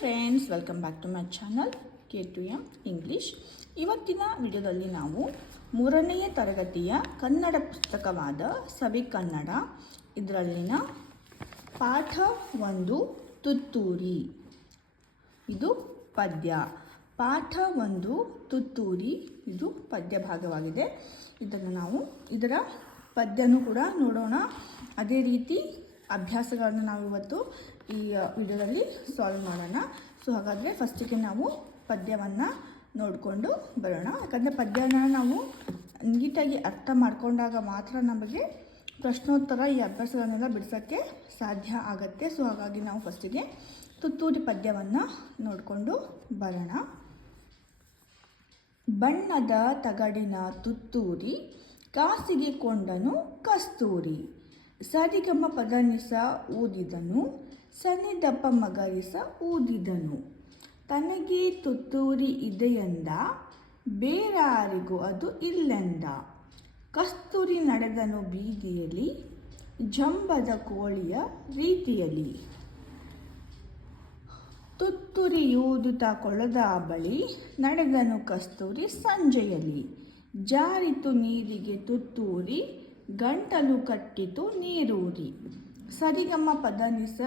Friends welcome back to my channel K two M English ಇವತ್ತಿನ ವಿಡಿಯೋದಲ್ಲಿ ನಾವು ಮೂರನೆಯ ತರಗತಿಯ ಕನ್ನಡ ಪುಸ್ತಕವಾದ ಸವಿ ಕನ್ನಡ, ಇದರಲ್ಲಿನ ಪಾಠ ಒಂದು ತುತ್ತೂರಿ. ಇದು ಪದ್ಯ. ಪಾಠ ಒಂದು ತುತ್ತೂರಿ, ಇದು ಪದ್ಯ ಭಾಗವಾಗಿದೆ. ಇದನ್ನು ನಾವು, ಇದರ ಪದ್ಯನೂ ಕೂಡ ನೋಡೋಣ. ಅದೇ ರೀತಿ ಅಭ್ಯಾಸಗಳನ್ನು ನಾವು ಇವತ್ತು ಈ ವಿಡಿಯೋದಲ್ಲಿ ಸಾಲ್ವ್ ಮಾಡೋಣ. ಸೊ ಹಾಗಾದರೆ ಫಸ್ಟಿಗೆ ನಾವು ಪದ್ಯವನ್ನು ನೋಡಿಕೊಂಡು ಬರೋಣ. ಯಾಕಂದರೆ ಪದ್ಯನ ನಾವು ನೀಟಾಗಿ ಅರ್ಥ ಮಾಡಿಕೊಂಡಾಗ ಮಾತ್ರ ನಮಗೆ ಪ್ರಶ್ನೋತ್ತರ ಈ ಅಭ್ಯಾಸಗಳನ್ನೆಲ್ಲ ಬಿಡಿಸೋಕ್ಕೆ ಸಾಧ್ಯ ಆಗತ್ತೆ. ಸೊ ಹಾಗಾಗಿ ನಾವು ಫಸ್ಟಿಗೆ ತುತ್ತೂರಿ ಪದ್ಯವನ್ನು ನೋಡಿಕೊಂಡು ಬರೋಣ. ಬಣ್ಣದ ತಗಡಿನ ತುತ್ತೂರಿ, ಕಾಸಿಗೆ ಕೊಂಡನು ಕಸ್ತೂರಿ. ಸರಿಗಮ ಪದನಿಸ ಊದಿದನು, ಸನಿದಪ್ಪ ಮಗರಿಸ ಊದಿದನು. ತನಗೆ ತುತ್ತೂರಿ ಇದೆಯೆಂದ, ಬೇರಾರಿಗೂ ಅದು ಇಲ್ಲೆಂದ. ಕಸ್ತೂರಿ ನಡೆದನು ಬೀದಿಯಲ್ಲಿ, ಜಂಬದ ಕೋಳಿಯ ರೀತಿಯಲ್ಲಿ. ತುತ್ತುರಿಯೂದುತ ಕೊಳದ ಬಳಿ ನಡೆದನು ಕಸ್ತೂರಿ ಸಂಜೆಯಲ್ಲಿ. ಜಾರಿತು ನೀರಿಗೆ ತುತ್ತೂರಿ ಗಂಟಲು ಕಟ್ಟಿತು ನೀರೂರಿ. ಸರಿಗಮ ಪದನಿಸ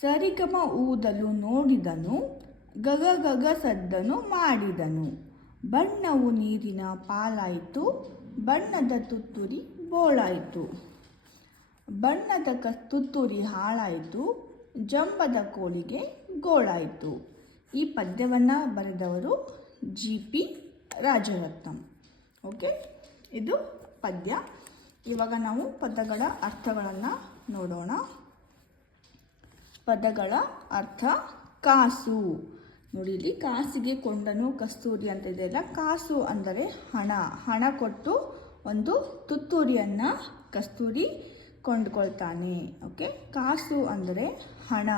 ಸರಿಗಮ ಊದಲು ನೋಡಿದನು, ಗಗ ಗಗ ಸದ್ದನು ಮಾಡಿದನು. ಬಣ್ಣವು ನೀರಿನ ಪಾಲಾಯಿತು, ಬಣ್ಣದ ತುತ್ತುರಿ ಬೋಳಾಯಿತು. ಬಣ್ಣದ ಕ, ತುತ್ತುರಿ ಹಾಳಾಯಿತು, ಜಂಬದ ಕೋಳಿಗೆ ಗೋಳಾಯಿತು. ಈ ಪದ್ಯವನ್ನು ಬರೆದವರು ಜಿ ಪಿ ರಾಜರತ್ನಂ. ಓಕೆ ಇದು ಪದ್ಯ. ಇವಾಗ ನಾವು ಪದಗಳ ಅರ್ಥಗಳನ್ನು ನೋಡೋಣ. ಪದಗಳ ಅರ್ಥ ಕಾಸು. ನೋಡಿ, ಇಲ್ಲಿ ಕಾಸಿಗೆ ಕೊಂಡನು ಕಸ್ತೂರಿ ಅಂತ ಇದೆಯಲ್ಲ ಕಾಸು ಅಂದರೆ ಹಣ. ಹಣ ಕೊಟ್ಟು ಒಂದು ತುತ್ತೂರಿಯನ್ನು ಕಸ್ತೂರಿ ಕೊಂಡ್ಕೊಳ್ತಾನೆ. ಓಕೆ? ಕಾಸು ಅಂದರೆ ಹಣ.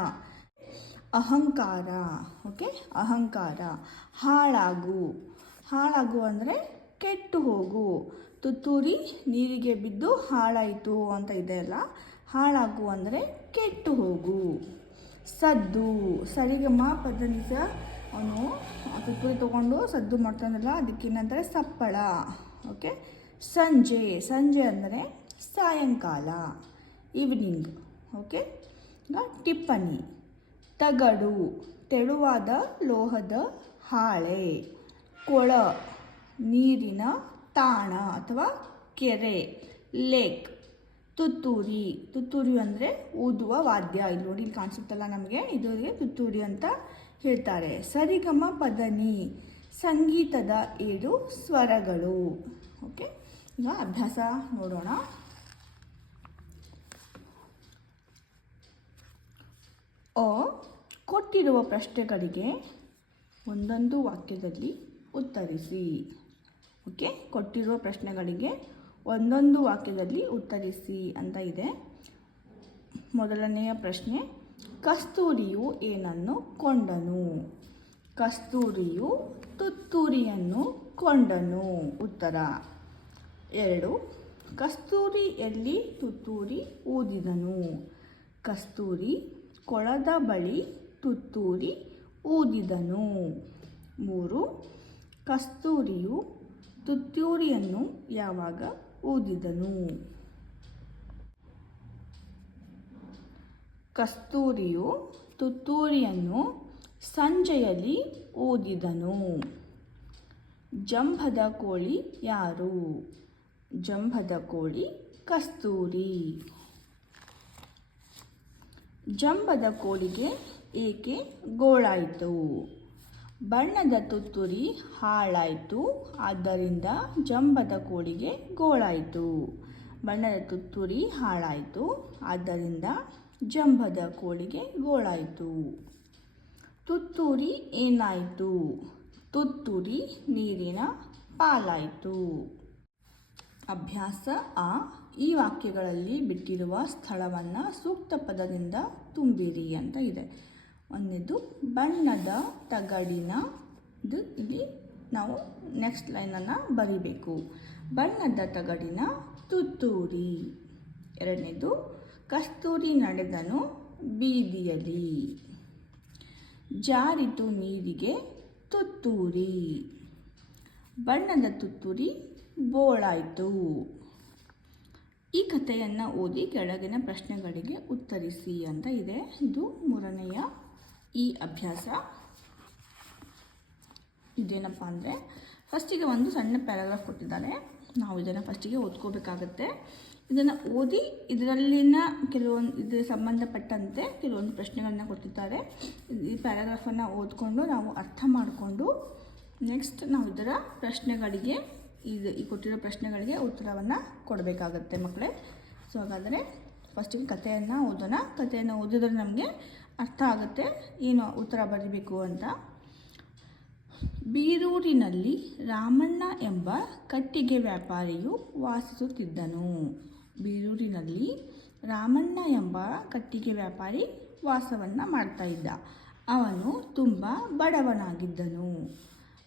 ಅಹಂಕಾರ. ಓಕೆ? ಅಹಂಕಾರ. ಹಾಳಾಗು. ಹಾಳಾಗು ಅಂದರೆ ಕೆಟ್ಟು ಹೋಗು. ತುತ್ತೂರಿ ನೀರಿಗೆ ಬಿದ್ದು ಹಾಳಾಯಿತು ಅಂತ ಇದೆ ಅಲ್ಲ? ಹಾಳಾಗು ಅಂದರೆ ಕೆಟ್ಟು ಹೋಗು. ಸದ್ದು. ಸರಿಗಮ ಪದನಿಸ ಅವನು ತುತ್ತೂರಿ ತೊಗೊಂಡು ಸದ್ದು ಮಾಡ್ತಾನಲ್ಲ ಅದಕ್ಕೇನಂತಾರೆ ಸಪ್ಪಳ. ಓಕೆ? ಸಂಜೆ. ಸಂಜೆ ಅಂದರೆ ಸಾಯಂಕಾಲ. ಈವ್ನಿಂಗ್. ಓಕೆ? ಟಿಪ್ಪಣಿ. ತಗಡು. ತೆಳುವಾದ ಲೋಹದ ಹಾಳೆ. ಕೊಳ. ನೀರಿನ ತಾಣ ಅಥವಾ ಕೆರೆ, ಲೇಕ್, ತುತ್ತೂರಿ. ತುತ್ತೂರಿ ಅಂದರೆ ಊದುವ ವಾದ್ಯ. ಇಲ್ಲಿ ನೋಡಿ ಇಲ್ಲಿ ಕಾಣಿಸುತ್ತಲ್ಲ ನಮಗೆ? ಇದು ತುತ್ತೂರಿ ಅಂತ ಹೇಳ್ತಾರೆ. ಸರಿಗಮ ಪದನಿ, ಸಂಗೀತದ ಏಳು ಸ್ವರಗಳು. ಓಕೆ, ಈಗ ಅಭ್ಯಾಸ ನೋಡೋಣ. ಅ, ಕೊಟ್ಟಿರುವ ಪ್ರಶ್ನೆಗಳಿಗೆ ಒಂದೊಂದು ವಾಕ್ಯದಲ್ಲಿ ಉತ್ತರಿಸಿ. ಓಕೆ? ಕೊಟ್ಟಿರುವ ಪ್ರಶ್ನೆಗಳಿಗೆ ಒಂದೊಂದು ವಾಕ್ಯದಲ್ಲಿ ಉತ್ತರಿಸಿ ಅಂತ ಇದೆ. ಮೊದಲನೆಯ ಪ್ರಶ್ನೆ, ಕಸ್ತೂರಿಯು ಏನನ್ನು ಕೊಂಡನು? ಕಸ್ತೂರಿಯು ತುತ್ತೂರಿಯನ್ನು ಕೊಂಡನು. ಉತ್ತರ, ಎರಡು, ಕಸ್ತೂರಿ ಎಲ್ಲಿ ತುತ್ತೂರಿ ಊದಿದನು? ಕಸ್ತೂರಿ ಕೊಳದ ಬಳಿ ತುತ್ತೂರಿ ಊದಿದನು. ಮೂರು, ಕಸ್ತೂರಿಯು ತುತ್ತೂರಿಯನ್ನು ಯಾವಾಗ ಊದಿದನು? ಕಸ್ತೂರಿಯು ತುತ್ತೂರಿಯನ್ನು ಸಂಜೆಯಲ್ಲಿ ಊದಿದನು. ಜಂಭದ ಕೋಳಿ ಯಾರು? ಜಂಭದ ಕೋಳಿ ಕಸ್ತೂರಿ. ಜಂಬದ ಕೋಳಿಗೆ ಏಕೆ ಗೋಳಾಯಿತು? ಬಣ್ಣದ ತುತ್ತೂರಿ ಹಾಳಾಯಿತು. ಆದ್ದರಿಂದ ಜಂಬದ ಕೋಳಿಗೆ ಗೋಳಾಯಿತು. ಬಣ್ಣದ ತುತ್ತೂರಿ ಹಾಳಾಯಿತು. ಆದ್ದರಿಂದ ಜಂಬದ ಕೋಳಿಗೆ ಗೋಳಾಯಿತು. ತುತ್ತೂರಿ ಏನಾಯಿತು? ತುತ್ತೂರಿ ನೀರಿನ ಪಾಲಾಯಿತು. ಅಭ್ಯಾಸ ಆ. ಈ ವಾಕ್ಯಗಳಲ್ಲಿ ಬಿಟ್ಟಿರುವ ಸ್ಥಳವನ್ನು ಸೂಕ್ತ ಪದದಿಂದ ತುಂಬಿರಿ ಅಂತ ಇದೆ. ಒಂದನೇದು ಬಣ್ಣದ ತಗಡಿನ ಇದು ಇಲ್ಲಿ ನಾವು ನೆಕ್ಸ್ಟ್ ಲೈನನ್ನು ಬರಿಬೇಕು. ಬಣ್ಣದ ತಗಡಿನ ತುತ್ತೂರಿ. ಎರಡನೇದು, ಕಸ್ತೂರಿ ನಡೆದನು ಬೀದಿಯಲ್ಲಿ. ಜಾರಿತು ನೀರಿಗೆ ತುತ್ತೂರಿ. ಬಣ್ಣದ ತುತ್ತೂರಿ ಬೋಳಾಯಿತು. ಈ ಕಥೆಯನ್ನು ಓದಿ ಕೆಳಗಿನ ಪ್ರಶ್ನೆಗಳಿಗೆ ಉತ್ತರಿಸಿ ಅಂತ ಇದೆ. ಇದು ಮೂರನೆಯ ಈ ಅಭ್ಯಾಸ ಇದೇನಪ್ಪ ಅಂದರೆ ಫಸ್ಟಿಗೆ ಒಂದು ಸಣ್ಣ ಪ್ಯಾರಾಗ್ರಾಫ್ ಕೊಟ್ಟಿದ್ದಾರೆ. ನಾವು ಇದನ್ನು ಫಸ್ಟಿಗೆ ಓದ್ಕೋಬೇಕಾಗತ್ತೆ. ಇದನ್ನು ಓದಿ ಇದರಲ್ಲಿನ ಕೆಲವೊಂದು ಇದರ ಸಂಬಂಧಪಟ್ಟಂತೆ ಕೆಲವೊಂದು ಪ್ರಶ್ನೆಗಳನ್ನ ಕೊಟ್ಟಿದ್ದಾರೆ. ಈ ಪ್ಯಾರಾಗ್ರಾಫನ್ನು ಓದ್ಕೊಂಡು ನಾವು ಅರ್ಥ ಮಾಡಿಕೊಂಡು ನೆಕ್ಸ್ಟ್ ನಾವು ಇದರ ಪ್ರಶ್ನೆಗಳಿಗೆ ಇದು ಈ ಕೊಟ್ಟಿರೋ ಪ್ರಶ್ನೆಗಳಿಗೆ ಉತ್ತರವನ್ನು ಕೊಡಬೇಕಾಗತ್ತೆ ಮಕ್ಕಳೇ ಸೊ ಹಾಗಾದರೆ ಫಸ್ಟಿಗೆ ಕಥೆಯನ್ನು ಓದೋಣ. ಕಥೆಯನ್ನು ಓದಿದ್ರೆ ನಮಗೆ ಅರ್ಥ ಆಗುತ್ತೆ? ಏನು ಉತ್ತರ ಬರೀಬೇಕು ಅಂತ. ಬೀರೂರಿನಲ್ಲಿ ರಾಮಣ್ಣ ಎಂಬ ಕಟ್ಟಿಗೆ ವ್ಯಾಪಾರಿಯು ವಾಸಿಸುತ್ತಿದ್ದನು. ಬೀರೂರಿನಲ್ಲಿ ರಾಮಣ್ಣ ಎಂಬ ಕಟ್ಟಿಗೆ ವ್ಯಾಪಾರಿ ವಾಸವನ್ನು ಮಾಡ್ತಾ ಇದ್ದ. ಅವನು ತುಂಬ ಬಡವನಾಗಿದ್ದನು.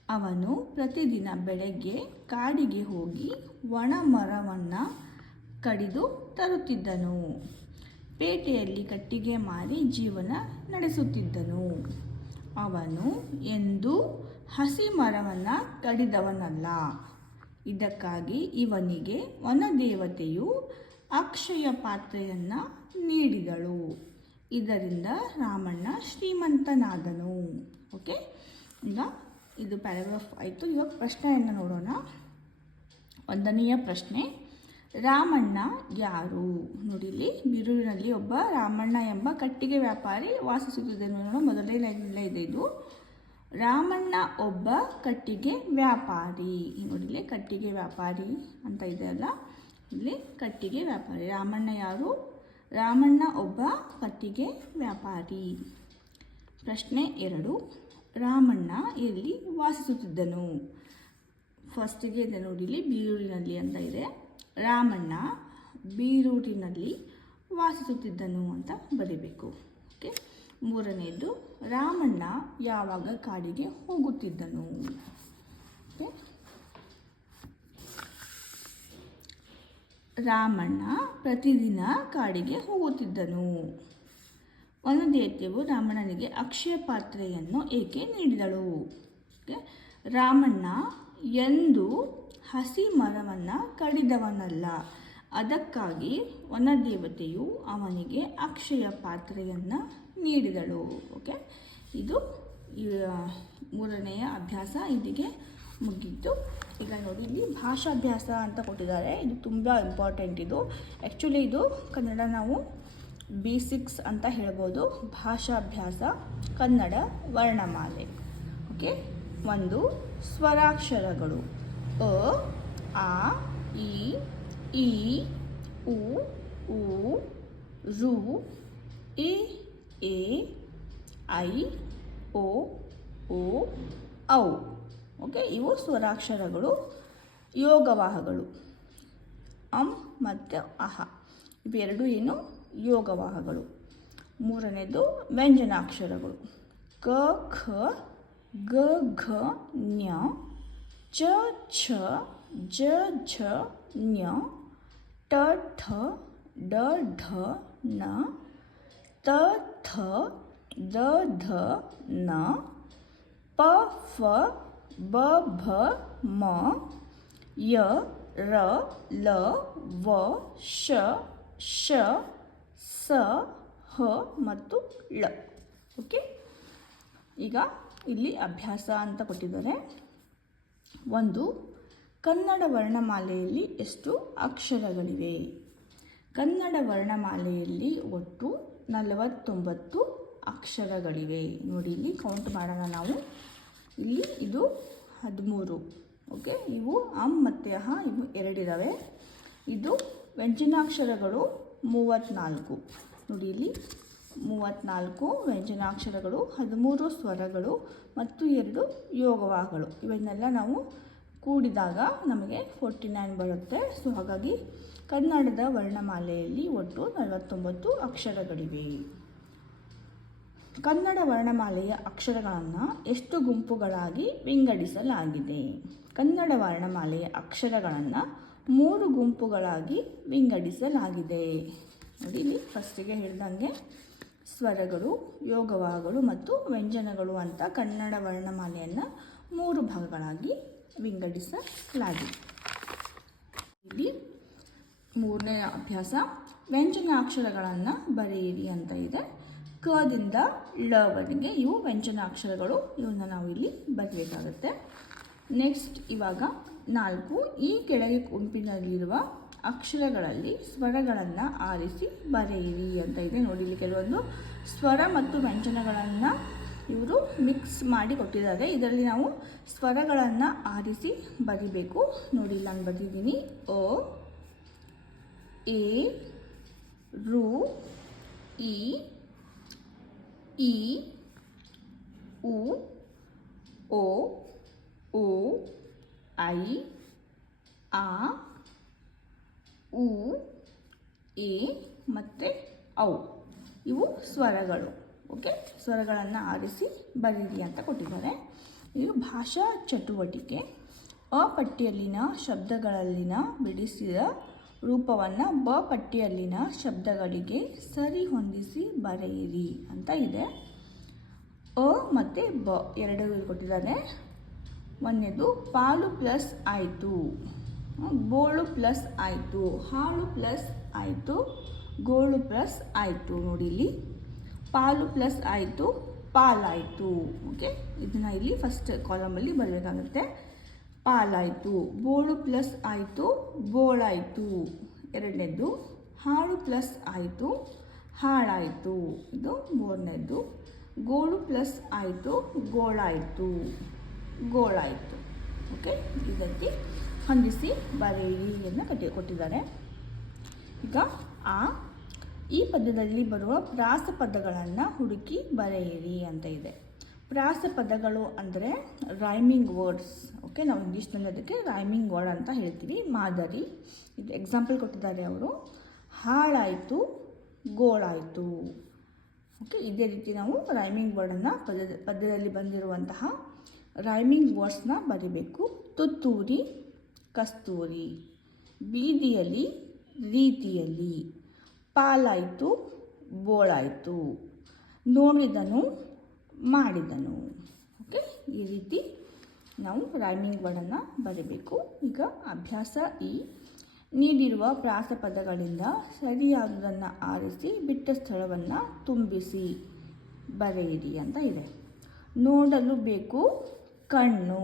ಅವನು ಪ್ರತಿದಿನ ಬೆಳಗ್ಗೆ ಕಾಡಿಗೆ ಹೋಗಿ ಒಣ ಮರವನ್ನು ಕಡಿದು ತರುತ್ತಿದ್ದನು. ಪೇಟೆಯಲ್ಲಿ ಕಟ್ಟಿಗೆ ಮಾರಿ ಜೀವನ ನಡೆಸುತ್ತಿದ್ದನು. ಅವನು ಎಂದು ಹಸಿ ಮರವನ್ನು ಕಡಿದವನಲ್ಲ. ಇದಕ್ಕಾಗಿ ಇವನಿಗೆ ವನದೇವತೆಯು ಅಕ್ಷಯ ಪಾತ್ರೆಯನ್ನು ನೀಡಿದಳು. ಇದರಿಂದ ರಾಮಣ್ಣ ಶ್ರೀಮಂತನಾದನು. ಓಕೆ? ಈಗ ಇದು ಪ್ಯಾರಾಗ್ರಾಫ್ ಆಯಿತು. ಇವಾಗ ಪ್ರಶ್ನೆಯನ್ನು ನೋಡೋಣ. ಒಂದನೆಯ ಪ್ರಶ್ನೆ. ರಾಮಣ್ಣ ಯಾರು? ನೋಡಿ ಇಲ್ಲಿ ಬೀರೂರಿನಲ್ಲಿ ಒಬ್ಬ ರಾಮಣ್ಣ ಎಂಬ ಕಟ್ಟಿಗೆ ವ್ಯಾಪಾರಿ ವಾಸಿಸುತ್ತಿದ್ದನು ಮೊದಲನೇ ಲೈನಲ್ಲೇ ಇದೆ ಇದು. ರಾಮಣ್ಣ ಒಬ್ಬ ಕಟ್ಟಿಗೆ ವ್ಯಾಪಾರಿ. ನೋಡಿಲಿ ಕಟ್ಟಿಗೆ ವ್ಯಾಪಾರಿ ಅಂತ ಇದೆ ಅಲ್ಲ? ಇಲ್ಲಿ ಕಟ್ಟಿಗೆ ವ್ಯಾಪಾರಿ. ರಾಮಣ್ಣ ಯಾರು? ರಾಮಣ್ಣ ಒಬ್ಬ ಕಟ್ಟಿಗೆ ವ್ಯಾಪಾರಿ. ಪ್ರಶ್ನೆ ಎರಡು. ರಾಮಣ್ಣ ಎಲ್ಲಿ ವಾಸಿಸುತ್ತಿದ್ದನು? ಫಸ್ಟಿಗೆ ಇದೆ ನೋಡಿ ಇಲ್ಲಿ ಬೀರೂರಿನಲ್ಲಿ ಅಂತ ಇದೆ. ರಾಮಣ್ಣ ಬೀರೂರಿನಲ್ಲಿ ವಾಸಿಸುತ್ತಿದ್ದನು ಅಂತ ಬರೀಬೇಕು. ಓಕೆ? ಮೂರನೆಯದು ರಾಮಣ್ಣ ಯಾವಾಗ ಕಾಡಿಗೆ ಹೋಗುತ್ತಿದ್ದನು? ಓಕೆ? ರಾಮಣ್ಣ ಪ್ರತಿದಿನ ಕಾಡಿಗೆ ಹೋಗುತ್ತಿದ್ದನು. ಒಂದು ವನದೇವತೆಯು ರಾಮಣ್ಣನಿಗೆ ಅಕ್ಷಯ ಪಾತ್ರೆಯನ್ನು ಏಕೆ ನೀಡಿದಳು? ಓಕೆ? ರಾಮಣ್ಣ ಎಂದು ಹಸಿ ಮರವನ್ನು ಕಡಿದವನಲ್ಲ. ಅದಕ್ಕಾಗಿ ವನದೇವತೆಯು ಅವನಿಗೆ ಅಕ್ಷಯ ಪಾತ್ರೆಯನ್ನು ನೀಡಿದಳು. ಓಕೆ? ಇದು ಮೂರನೆಯ ಅಭ್ಯಾಸ ಇಲ್ಲಿಗೆ ಮುಗೀತು. ಈಗ ನೋಡಿ, ಇಲ್ಲಿ ಭಾಷಾಭ್ಯಾಸ ಅಂತ ಕೊಟ್ಟಿದ್ದಾರೆ. ಇದು ತುಂಬ ಇಂಪಾರ್ಟೆಂಟ್ ಇದು. ಆ್ಯಕ್ಚುಲಿ ಇದು ಕನ್ನಡ ನಾವು ಬೇಸಿಕ್ಸ್ ಅಂತ ಹೇಳ್ಬೋದು. ಭಾಷಾಭ್ಯಾಸ, ಕನ್ನಡ ವರ್ಣಮಾಲೆ. ಓಕೆ? ಒಂದು ಸ್ವರಾಕ್ಷರಗಳು. ಅ ಆ ಇ ಈ ಉ ಉ ರು ಇ, ಎ, ಐ, ಓ ಓ ಔ. ಓಕೆ, ಇವು ಸ್ವರಾಕ್ಷರಗಳು, ಯೋಗವಾಹಗಳು. ಅಂ ಮತ್ತು ಅಹ. ಇವೆರಡು ಏನು? ಯೋಗವಾಹಗಳು. ಮೂರನೇದು ವ್ಯಂಜನಾಕ್ಷರಗಳು. ಕ, ಖ, ಗ, ಘ ಜ್ಞ ಚ ಛ, ಜ ಝ, ಞ ಟ ಠ ಡ ಢ ನ ತ, ಥ, ದ, ಧ, ನ, ಪ, ಫ, ಬ, ಭ, ಮ, ಯ, ರ, ಲ, ವ, ಶ ಶ ಸ, ಹ ಮತ್ತು ಳ. ಓಕೆ? ಈಗ ಇಲ್ಲಿ ಅಭ್ಯಾಸ ಅಂತ ಕೊಟ್ಟಿದ್ದಾರೆ. ಒಂದು, ಕನ್ನಡ ವರ್ಣಮಾಲೆಯಲ್ಲಿ ಎಷ್ಟು ಅಕ್ಷರಗಳಿವೆ? ಕನ್ನಡ ವರ್ಣಮಾಲೆಯಲ್ಲಿ ಒಟ್ಟು ನಲವತ್ತೊಂಬತ್ತು ಅಕ್ಷರಗಳಿವೆ. ನೋಡಿ, ಇಲ್ಲಿ ಕೌಂಟ್ ಮಾಡೋಣ ನಾವು. ಇಲ್ಲಿ ಇದು ಹದಿಮೂರು. ಓಕೆ ಇವು ಅಂ ಮತ್ತು ಅಹ ಇವು ಎರಡಿದ್ದಾವೆ ಇದು ವ್ಯಂಜನಾಕ್ಷರಗಳು ಮೂವತ್ತ್ನಾಲ್ಕು ನೋಡಿ, ಇಲ್ಲಿ ಮೂವತ್ತ್ನಾಲ್ಕು ವ್ಯಂಜನಾಕ್ಷರಗಳು, ಹದಿಮೂರು ಸ್ವರಗಳು ಮತ್ತು ಎರಡು ಯೋಗವಾಹಗಳು ಇವನ್ನೆಲ್ಲ ನಾವು ಕೂಡಿದಾಗ ನಮಗೆ ಫೋರ್ಟಿ ನೈನ್ ಬರುತ್ತೆ. ಸೊ ಹಾಗಾಗಿ ಕನ್ನಡದ ವರ್ಣಮಾಲೆಯಲ್ಲಿ ಒಟ್ಟು ನಲವತ್ತೊಂಬತ್ತು ಅಕ್ಷರಗಳಿವೆ. ಕನ್ನಡ ವರ್ಣಮಾಲೆಯ ಅಕ್ಷರಗಳನ್ನು ಎಷ್ಟು ಗುಂಪುಗಳಾಗಿ ವಿಂಗಡಿಸಲಾಗಿದೆ? ಕನ್ನಡ ವರ್ಣಮಾಲೆಯ ಅಕ್ಷರಗಳನ್ನು ಮೂರು ಗುಂಪುಗಳಾಗಿ ವಿಂಗಡಿಸಲಾಗಿದೆ. ನೋಡಿ, ಇಲ್ಲಿ ಫಸ್ಟಿಗೆ ಹೇಳ್ದಂಗೆ ಸ್ವರಗಳು ಯೋಗವಾಗಳು ಮತ್ತು ವ್ಯಂಜನಗಳು ಅಂತ ಕನ್ನಡ ವರ್ಣಮಾಲೆಯನ್ನು ಮೂರು ಭಾಗಗಳಾಗಿ ವಿಂಗಡಿಸಲಾಗಿದೆ. ಇಲ್ಲಿ ಮೂರನೇ ಅಭ್ಯಾಸ ವ್ಯಂಜನಾಕ್ಷರಗಳನ್ನು ಬರೆಯಿರಿ ಅಂತ ಇದೆ. ಕದಿಂದ ಲವನಿಗೆ ಇವು ವ್ಯಂಜನಾಕ್ಷರಗಳು ಇವನ್ನ ನಾವು ಇಲ್ಲಿ ಬರೆಯಬೇಕಾಗುತ್ತೆ ನೆಕ್ಸ್ಟ್ ಇವಾಗ ನಾಲ್ಕು, ಈ ಕೆಳಗೆ ಗುಂಪಿನಲ್ಲಿರುವ ಅಕ್ಷರಗಳಲ್ಲಿ ಸ್ವರಗಳನ್ನು ಆರಿಸಿ ಬರೆಯಿರಿ ಅಂತ ಇದೆ. ನೋಡಿ, ಇಲ್ಲಿ ಕೆಲವೊಂದು ಸ್ವರ ಮತ್ತು ವ್ಯಂಜನಗಳನ್ನು ಇವರು ಮಿಕ್ಸ್ ಮಾಡಿ ಕೊಟ್ಟಿದ್ದಾರೆ. ಇದರಲ್ಲಿ ನಾವು ಸ್ವರಗಳನ್ನು ಆರಿಸಿ ಬರಿಬೇಕು. ನೋಡಿ ನಾನು ಬರೆದಿದ್ದೀನಿ. ಓ, ಎ, ರು, ಇ ಇ, ಉ, ಓ ಓ ಐ, ಆ ಉ ಎ, ಮತ್ತು ಔ. ಇವು ಸ್ವರಗಳು. ಓಕೆ? ಸ್ವರಗಳನ್ನು ಆರಿಸಿ ಬರೀರಿ ಅಂತ ಕೊಟ್ಟಿದ್ದಾರೆ. ಇದು ಭಾಷಾ ಚಟುವಟಿಕೆ. ಅ ಪಟ್ಟಿಯಲ್ಲಿನ ಶಬ್ದಗಳಲ್ಲಿನ ಬಿಡಿಸಿದ ರೂಪವನ್ನು ಬ ಪಟ್ಟಿಯಲ್ಲಿನ ಶಬ್ದಗಳಿಗೆ ಸರಿ ಹೊಂದಿಸಿ ಬರೆಯಿರಿ ಅಂತ ಇದೆ. ಅ ಮತ್ತು ಬ ಎರಡು ಕೊಟ್ಟಿದ್ದಾರೆ. ಒಂದನೇದು ಪಾಲು ಪ್ಲಸ್ ಆಯಿತು. ಬೋಳು ಪ್ಲಸ್ ಆಯಿತು. ಹಾಳು ಪ್ಲಸ್ ಆಯಿತು. ಗೋಳು ಪ್ಲಸ್ ಆಯಿತು. ನೋಡಿ ಇಲ್ಲಿ. ಪಾಲು ಪ್ಲಸ್ ಆಯಿತು. ಪಾಲಾಯಿತು. ಓಕೆ ಇದನ್ನು ಇಲ್ಲಿ ಫಸ್ಟ್ ಕಾಲಮಲ್ಲಿ ಬರಬೇಕಾಗುತ್ತೆ ಪಾಲಾಯಿತು. ಬೋಳು ಪ್ಲಸ್ ಆಯಿತು. ಬೋಳಾಯಿತು ಎರಡನೇದು ಹಾಳು ಪ್ಲಸ್ ಆಯಿತು. ಹಾಳಾಯಿತು. ಇದು ಮೂರನೇದು ಗೋಳು ಪ್ಲಸ್ ಆಯಿತು. ಗೋಳಾಯಿತು. ಗೋಳಾಯಿತು. ಓಕೆ ರೀತಿ ಹೊಂದಿಸಿ ಬರೆಯಿರಿಯನ್ನು ಕಟ್ಟಿ, ಕೊಟ್ಟಿದ್ದಾರೆ. ಈಗ ಆ, ಈ ಪದ್ಯದಲ್ಲಿ ಬರುವ ಪ್ರಾಸ ಪದಗಳನ್ನು ಹುಡುಕಿ ಬರೆಯಿರಿ ಅಂತ ಇದೆ. ಪ್ರಾಸ ಪದಗಳು ಅಂದರೆ ರೈಮಿಂಗ್ ವರ್ಡ್ಸ್ ಓಕೆ ನಾವು ಇಂಗ್ಲೀಷ್ನಲ್ಲಿ ಅದಕ್ಕೆ ರೈಮಿಂಗ್ ವರ್ಡ್ ಅಂತ ಹೇಳ್ತೀವಿ. ಮಾದರಿ. ಇದು ಎಕ್ಸಾಂಪಲ್ ಕೊಟ್ಟಿದ್ದಾರೆ ಅವರು. ಹಾಳಾಯಿತು, ಗೋಳಾಯಿತು. ಓಕೆ ಇದೇ ರೀತಿ ನಾವು ರೈಮಿಂಗ್ ವರ್ಡನ್ನು ಪದ್ಯದ, ಪದ್ಯದಲ್ಲಿ ಬಂದಿರುವಂತಹ ರೈಮಿಂಗ್ ವರ್ಡ್ಸ್ನ ಬರಿಬೇಕು. ತುತ್ತೂರಿ ಕಸ್ತೂರಿ. ಬೀದಿಯಲ್ಲಿ ರೀತಿಯಲ್ಲಿ. ಪಾಲಾಯಿತು, ಬೋಳಾಯಿತು. ನೋಡಿದನು, ಮಾಡಿದನು. ಓಕೆ, ಈ ರೀತಿ ನಾವು ರೈಮಿಂಗ್ ವರ್ಡನ್ನು ಬರೀಬೇಕು. ಈಗ ಅಭ್ಯಾಸ ಈ. ನೀಡಿರುವ ಪ್ರಾಸಪದಗಳಿಂದ ಸರಿಯಾದುದನ್ನು ಆರಿಸಿ, ಬಿಟ್ಟ ಸ್ಥಳವನ್ನು ತುಂಬಿಸಿ ಬರೆಯಿರಿ ಅಂತ ಇದೆ. ನೋಡಲು ಬೇಕು ಕಣ್ಣು.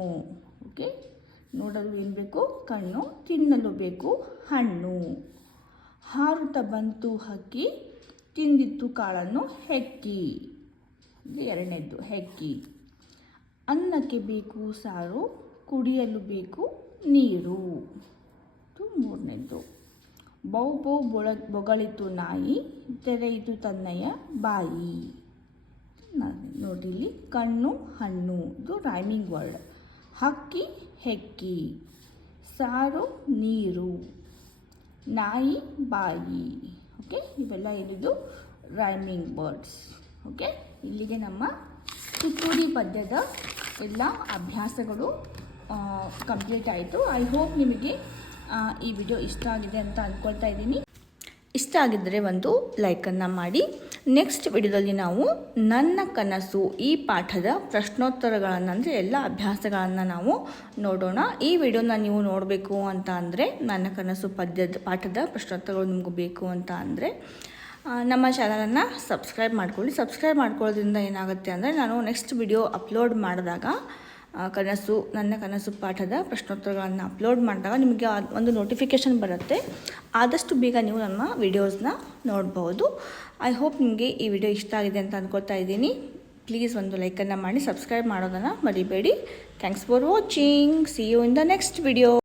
ಓಕೆ ನೋಡಲು ಏನು ಬೇಕು? ಕಣ್ಣು. ತಿನ್ನಲು ಬೇಕು? ಹಣ್ಣು. ಹಾರುತ ಬಂತು ಹಕ್ಕಿ, ತಿಂದಿತ್ತು ಕಾಳನ್ನು ಹೆಕ್ಕಿ. ಎರಡನೇದ್ದು, ಹೆಕ್ಕಿ. ಅನ್ನಕ್ಕೆ ಬೇಕು ಸಾರು, ಕುಡಿಯಲು ಬೇಕು ನೀರು. ಇದು ಮೂರನೇದ್ದು. ಬೌ ಬೌ ಬೊಳ, ಬೊಗಳಿತು ನಾಯಿ, ತೆರೆಯಿತು ತನ್ನಯ್ಯ ಬಾಯಿ. ನೋಡಿ ಇಲ್ಲಿ ಕಣ್ಣು, ಹಣ್ಣು. ಇದು ರೈಮಿಂಗ್ ವರ್ಡ್ ಹಕ್ಕಿ ಹೆಕ್ಕಿ ಸಾರು, ನೀರು. ನಾಯಿ, ಬಾಯಿ. ಓಕೆ, ಇವೆಲ್ಲ ಇರೋದು ರೈಮಿಂಗ್ ವರ್ಡ್ಸ್. ಓಕೆ, ಇಲ್ಲಿಗೆ ನಮ್ಮ ತುತ್ತೂರಿ ಪದ್ಯದ ಎಲ್ಲ ಅಭ್ಯಾಸಗಳು ಕಂಪ್ಲೀಟ್ ಆಯಿತು. ಐ ಹೋಪ್ ನಿಮಗೆ ಈ ವಿಡಿಯೋ ಇಷ್ಟ ಆಗಿದೆ ಅಂತ ಅಂದ್ಕೊಳ್ತಾ ಇದ್ದೀನಿ. ಇಷ್ಟ ಆಗಿದ್ದರೆ ಒಂದು ಲೈಕನ್ನು ಮಾಡಿ. ನೆಕ್ಸ್ಟ್ ವಿಡಿಯೋದಲ್ಲಿ ನಾವು ನನ್ನ ಕನಸು, ಈ ಪಾಠದ ಪ್ರಶ್ನೋತ್ತರಗಳನ್ನು ಅಂದರೆ ಎಲ್ಲ ಅಭ್ಯಾಸಗಳನ್ನು ನಾವು ನೋಡೋಣ. ಈ ವಿಡಿಯೋನ ನೀವು ನೋಡಬೇಕು ಅಂತ ಅಂದರೆ ನನ್ನ ಕನಸು ಪದ್ಯದ, ಪಾಠದ ಪ್ರಶ್ನೋತ್ತರಗಳು ನಿಮಗೂ ಬೇಕು ಅಂತ ಅಂದರೆ ನಮ್ಮ ಚಾನಲನ್ನು ಸಬ್ಸ್ಕ್ರೈಬ್ ಮಾಡ್ಕೊಳ್ಳಿ. ಸಬ್ಸ್ಕ್ರೈಬ್ ಮಾಡ್ಕೊಳ್ಳೋದ್ರಿಂದ ಏನಾಗುತ್ತೆ ಅಂದರೆ ನಾನು ನೆಕ್ಸ್ಟ್ ವಿಡಿಯೋ ಅಪ್ಲೋಡ್ ಮಾಡಿದಾಗ ಕನಸು, ನನ್ನ ಕನಸು ಪಾಠದ ಪ್ರಶ್ನೋತ್ತರಗಳನ್ನು ಅಪ್ಲೋಡ್ ಮಾಡಿದಾಗ ನಿಮಗೆ ಒಂದು ನೋಟಿಫಿಕೇಷನ್ ಬರುತ್ತೆ. ಆದಷ್ಟು ಬೇಗ ನೀವು ನಮ್ಮ ವಿಡಿಯೋಸ್ನ ನೋಡ್ಬೋದು. ಐ ಹೋಪ್ ನಿಮಗೆ ಈ ವಿಡಿಯೋ ಇಷ್ಟ ಆಗಿದೆ ಅಂತ ಅಂದ್ಕೊಳ್ತಾ ಇದ್ದೀನಿ. ಪ್ಲೀಸ್ ಒಂದು ಲೈಕನ್ನು ಮಾಡಿ ಸಬ್ಸ್ಕ್ರೈಬ್ ಮಾಡೋದನ್ನು ಮರಿಬೇಡಿ. Thanks for watching see you in the next video